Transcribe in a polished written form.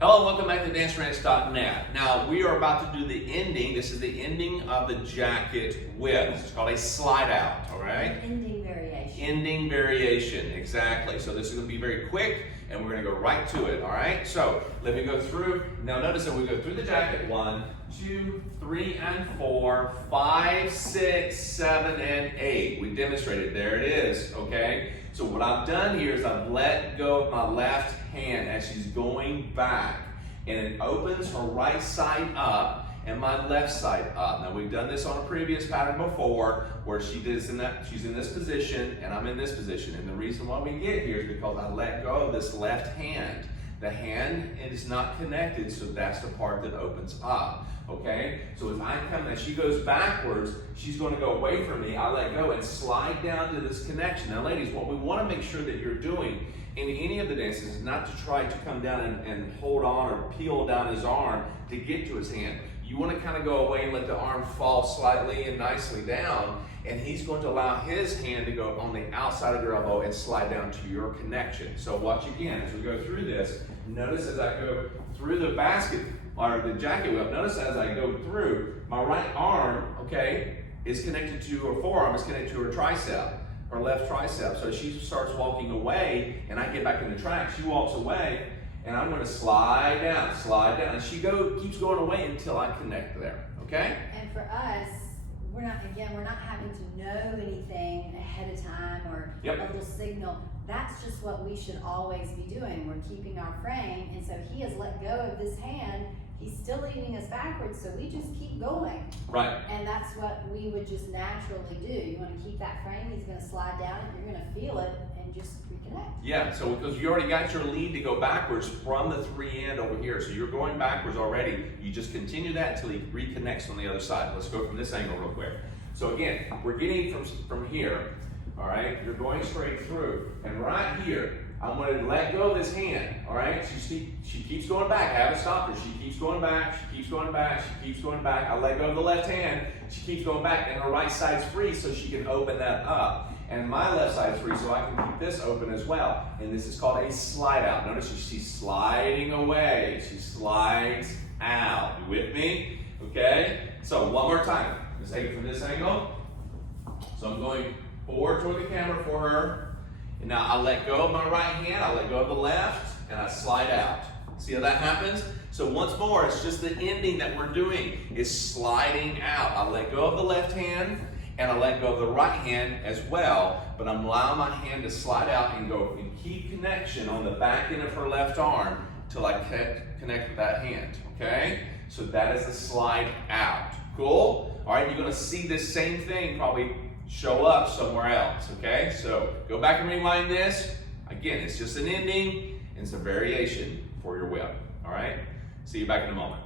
Hello, welcome back to DanceRanch.net. Now, we are about to do the ending. This is the ending of the jacket whip. It's called a slide out, all right? Ending variation. Ending variation, exactly. So this is going to be very quick, and we're going to go right to it, all right? So let me go through. Now, notice that we go through the jacket. 1, 2, 3, and 4, 5, 6, 7, and 8. We demonstrated. There it is, okay? So what I've done here is I've let go of my left hand as she's going back, and it opens her right side up and my left side up. Now we've done this on a previous pattern before where she's in this position and I'm in this position, and the reason why we get here is because I let go of this left hand. The hand is not connected, so that's the part that opens up. Okay, so as she goes backwards, she's going to go away from me. I let go and slide down to this connection. Now, ladies, what we want to make sure that you're doing in any of the dances is not to try to come down and hold on or peel down his arm to get to his hand. You want to kind of go away and let the arm fall slightly and nicely down, and he's going to allow his hand to go on the outside of your elbow and slide down to your connection. So watch again as we go through this. Notice as I go through the basket or the jacket whip, notice as I go through, my right arm, okay, is connected to her forearm, is connected to her tricep, her left tricep. So she starts walking away and I get back in the track. She walks away and I'm going to slide down, and she keeps going away until I connect there, okay? And for us, we're not having to know anything ahead of time or a little signal. That's just what we should always be doing. We're keeping our frame, and so he has let go of this hand. He's still leading us backwards, so we just keep going. Right. And that's what we would just naturally do. You want to keep that frame, he's going to slide down it, you're going to feel it, and just reconnect. Yeah, so because you already got your lead to go backwards from the 3 end over here, so you're going backwards already. You just continue that until he reconnects on the other side. Let's go from this angle real quick. So again, we're getting from here, all right? You're going straight through, and right here, I'm going to let go of this hand, all right? She keeps going back. I haven't stopped her. She keeps going back. She keeps going back. She keeps going back. I let go of the left hand. She keeps going back, and her right side's free, so she can open that up. And my left side's free, so I can keep this open as well. And this is called a slide out. Notice she's sliding away. She slides out. You with me? Okay? So one more time. Let's take it from this angle. So I'm going forward toward the camera for her. And now I let go of my right hand, I let go of the left, and I slide out. See how that happens? So once more, it's just the ending that we're doing is sliding out. I let go of the left hand, and I let go of the right hand as well, but I'm allowing my hand to slide out and go and keep connection on the back end of her left arm till I connect with that hand, okay? So that is the slide out. Cool? All right, you're gonna see this same thing probably show up somewhere else, okay? So go back and rewind this. Again, it's just an ending, and it's a variation for your whip, all right? See you back in a moment.